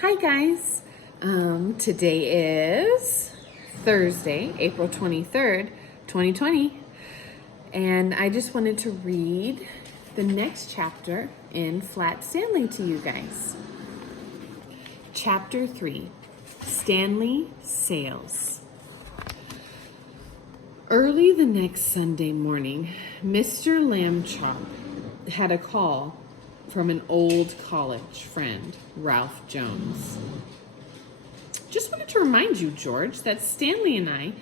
Hi guys, today is Thursday, April 23rd, 2020, and I just wanted to read the next chapter in Flat Stanley to you guys. Chapter 3, Stanley Sails. Early the next Sunday morning, Mr. Lambchop had a call from an old college friend, Ralph Jones. Just wanted to remind you, George, that Stanley and I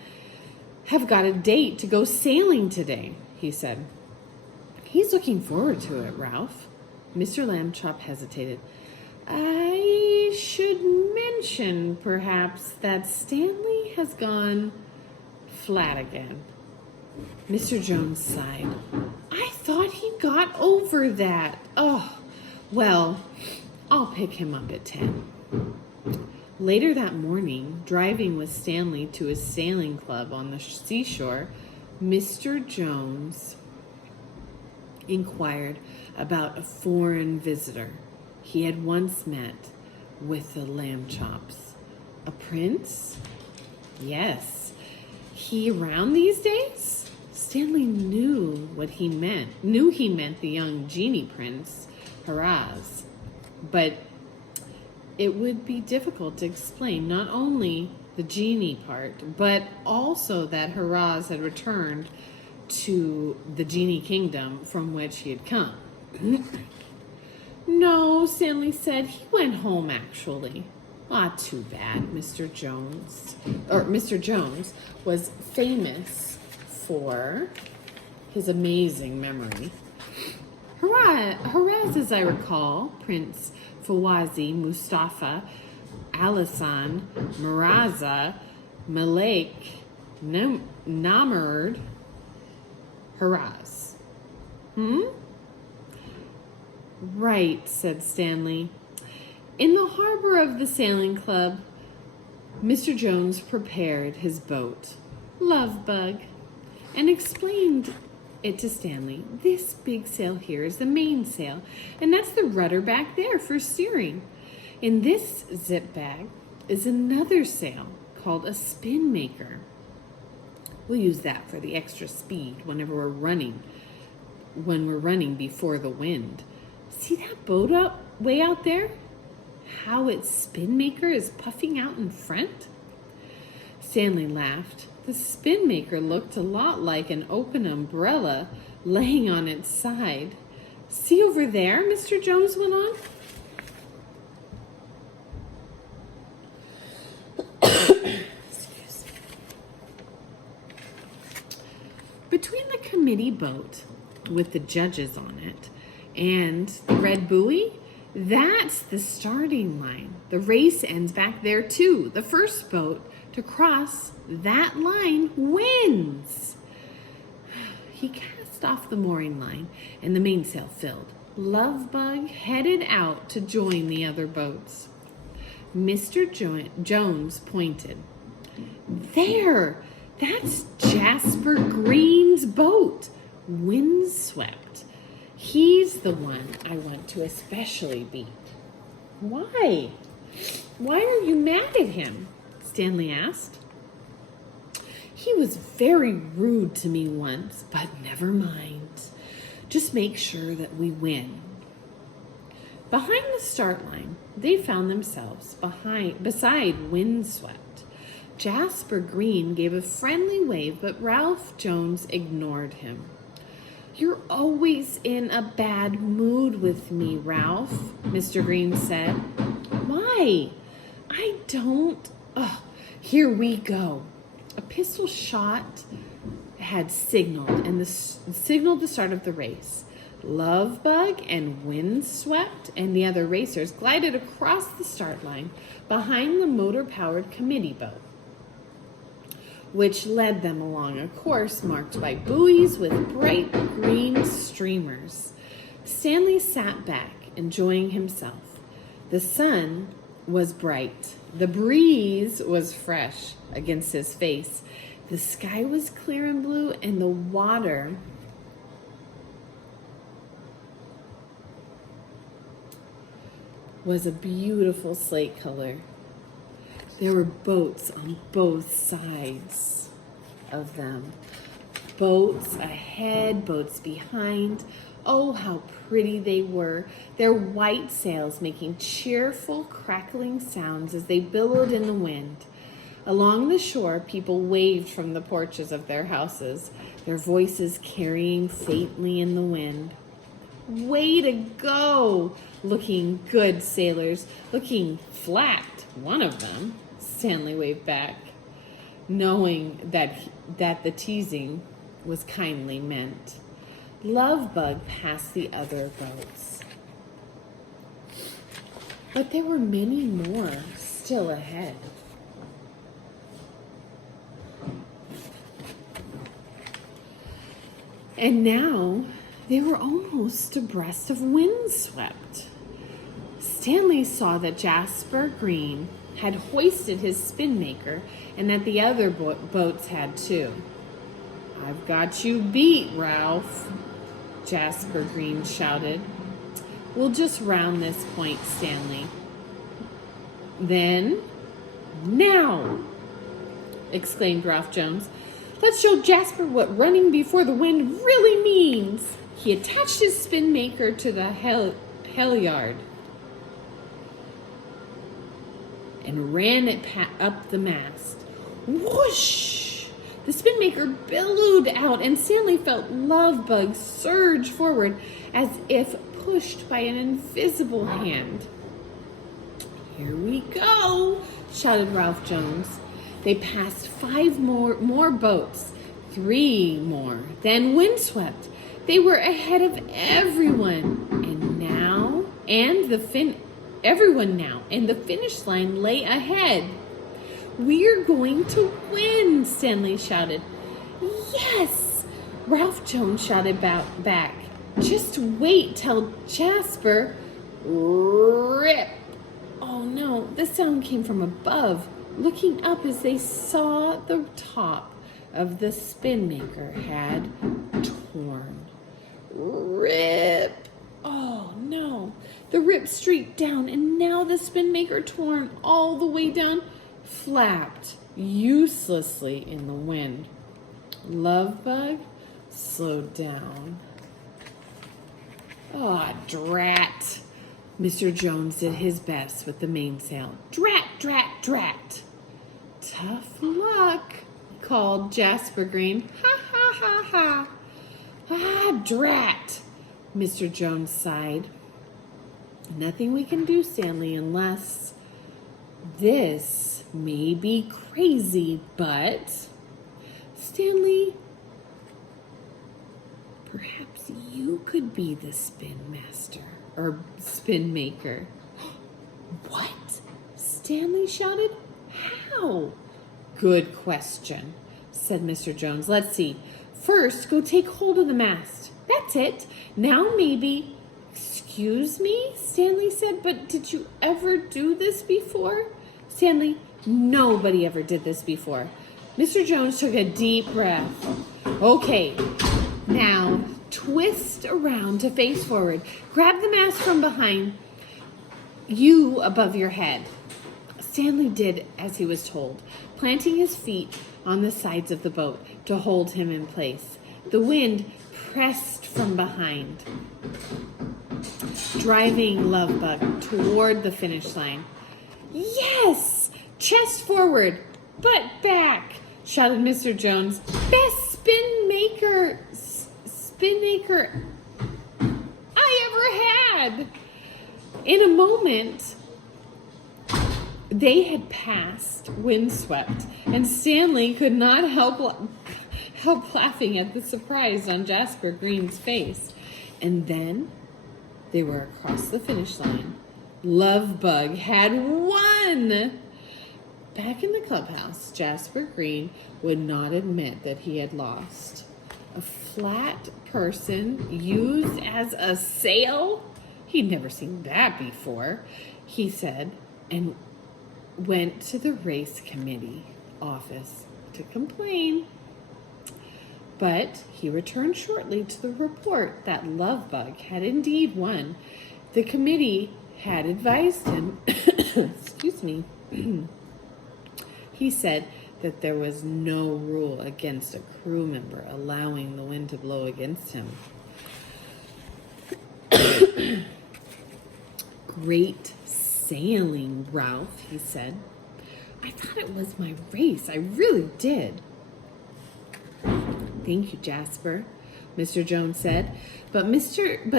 have got a date to go sailing today, he said. He's looking forward to it, Ralph. Mr. Lambchop hesitated. I should mention, perhaps, that Stanley has gone flat again. Mr. Jones sighed. I thought he got over that. Oh, well, I'll pick him up at 10. Later that morning, driving with Stanley to his sailing club on the seashore, Mr. Jones inquired about a foreign visitor he had once met with the Lambchops. A prince? Yes. He around these days? Stanley knew what he meant. He meant the young genie prince, Thurs. But it would be difficult to explain not only the genie part, but also that Thurs had returned to the genie kingdom from which he had come. No, Stanley said, he went home actually. Not too bad, Mr. Jones. Mr. Jones was famous for his amazing memory. Thurs, as I recall, Prince Fawazi, Mustafa, Alisan, Miraza, Malik, Namerd, Thurs. Right, said Stanley. In the harbor of the sailing club, Mr. Jones prepared his boat, Lovebug, and explained it to Stanley. This big sail here is the mainsail, and that's the rudder back there for steering. In this zip bag is another sail called a spin maker. We'll use that for the extra speed when we're running before the wind. See that boat way out there? How its spin maker is puffing out in front? Stanley laughed. The spin maker looked a lot like an open umbrella laying on its side. See over there, Mr. Jones went on. Excuse me. Between the committee boat with the judges on it and the red buoy, that's the starting line. The race ends back there too. The first boat to cross that line wins. He cast off the mooring line and the mainsail filled. Lovebug headed out to join the other boats. Mr. Jones pointed. There! That's Jasper Green's boat, windswept. He's the one I want to especially beat. Why? Why are you mad at him? Stanley asked. He was very rude to me once, but never mind. Just make sure that we win. Behind the start line, they found themselves beside Windswept. Jasper Green gave a friendly wave, but Ralph Jones ignored him. You're always in a bad mood with me, Ralph, Mr. Green said. Why? I don't... Here we go. A pistol shot had signaled the start of the race. Lovebug and Windswept and the other racers glided across the start line behind the motor-powered committee boat, which led them along a course marked by buoys with bright green streamers. Stanley sat back, enjoying himself. The sun was bright. The breeze was fresh against his face. The sky was clear and blue, and the water was a beautiful slate color. There were boats on both sides of them. Boats ahead, boats behind. Oh, how pretty they were. Their white sails making cheerful, crackling sounds as they billowed in the wind. Along the shore, people waved from the porches of their houses, their voices carrying faintly in the wind. Way to go! Looking good, sailors. Looking flat, one of them. Stanley waved back, knowing that the teasing was kindly meant. Lovebug passed the other boats. But there were many more still ahead. And now they were almost abreast of Windswept. Stanley saw that Jasper Green had hoisted his spin maker and that the other boats had too. "I've got you beat, Ralph," Jasper Green shouted. "We'll just round this point, Stanley." "Then, now," exclaimed Ralph Jones. "Let's show Jasper what running before the wind really means." He attached his spin maker to the halyard and ran it up the mast. Whoosh! The spin maker billowed out, and Stanley felt Lovebug surge forward as if pushed by an invisible hand. "Here we go!" shouted Ralph Jones. They passed 5 more boats, 3 more, then Windswept. They were ahead of everyone, everyone now, and the finish line lay ahead. "We're going to win!" Stanley shouted. "Yes!" Ralph Jones shouted back. "Just wait till Jasper..." Rip! Oh no, the sound came from above. Looking up as they saw the top of the spin maker had torn. Rip! Oh no, the rip streaked down, and now the spin maker, torn all the way down, flapped uselessly in the wind. Lovebug slowed down. "Ah, drat!" Mr. Jones did his best with the mainsail. "Drat, drat, drat!" "Tough luck," called Jasper Green. "Ha, ha, ha, ha." "Ah, drat!" Mr. Jones sighed. "Nothing we can do, Stanley, unless... This may be crazy, but... Stanley, perhaps you could be the spin master, or spin maker." "What?" Stanley shouted. "How?" "Good question," said Mr. Jones. "Let's see. First, go take hold of the mast. That's it. Now maybe..." "Excuse me," Stanley said, "but did you ever do this before?" "Stanley, nobody ever did this before." Mr. Jones took a deep breath. "Okay, now twist around to face forward. Grab the mast from behind you above your head." Stanley did as he was told, planting his feet on the sides of the boat to hold him in place. The wind pressed from behind, driving Lovebug toward the finish line. "Yes! Chest forward, butt back!" shouted Mr. Jones. "Best spin maker I ever had!" In a moment, they had passed Windswept, and Stanley could not help laughing at the surprise on Jasper Green's face. And then they were across the finish line. Lovebug had won! Back in the clubhouse, Jasper Green would not admit that he had lost. A flat person used as a sail? He'd never seen that before, he said, and went to the race committee office to complain. But he returned shortly to the report that Lovebug had indeed won. The committee had advised him, excuse me, he said that there was no rule against a crew member allowing the wind to blow against him. Great sailing, Ralph, he said. I thought it was my race. I really did. Thank you, Jasper, Mr. Jones said. But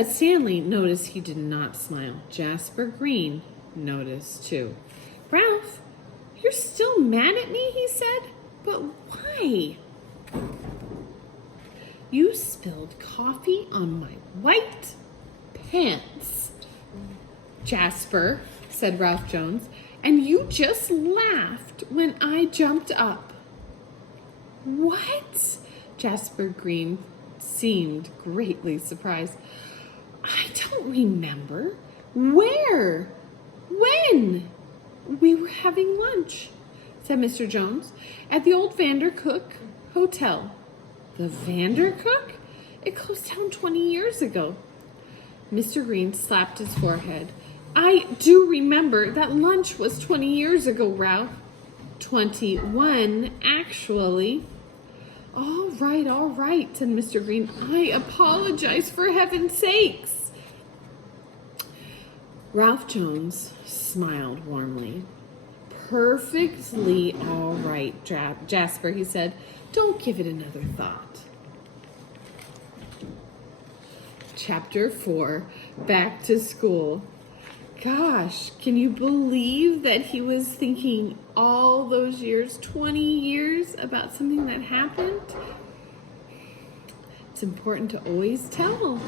Stanley noticed he did not smile. Jasper Green noticed too. Ralph, you're still mad at me, he said. But why? You spilled coffee on my white pants, Jasper, said Ralph Jones, and you just laughed when I jumped up. What? Jasper Green seemed greatly surprised. I don't remember. Where? When? We were having lunch, said Mr. Jones, at the old Vandercook Hotel. The Vandercook? It closed down 20 years ago. Mr. Green slapped his forehead. I do remember that lunch was 20 years ago, Ralph. 21, actually. All right, said Mr. Green. I apologize, for heaven's sakes. Ralph Jones smiled warmly. Perfectly all right, Jasper, he said. Don't give it another thought. Chapter 4, Back to School. Gosh, can you believe that he was thinking all those years, 20 years, about something that happened? It's important to always tell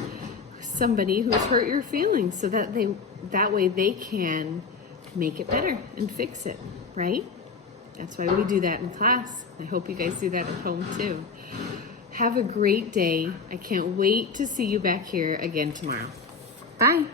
somebody who's hurt your feelings so that way they can make it better and fix it, right? That's why we do that in class. I hope you guys do that at home too. Have a great day. I can't wait to see you back here again tomorrow. Bye.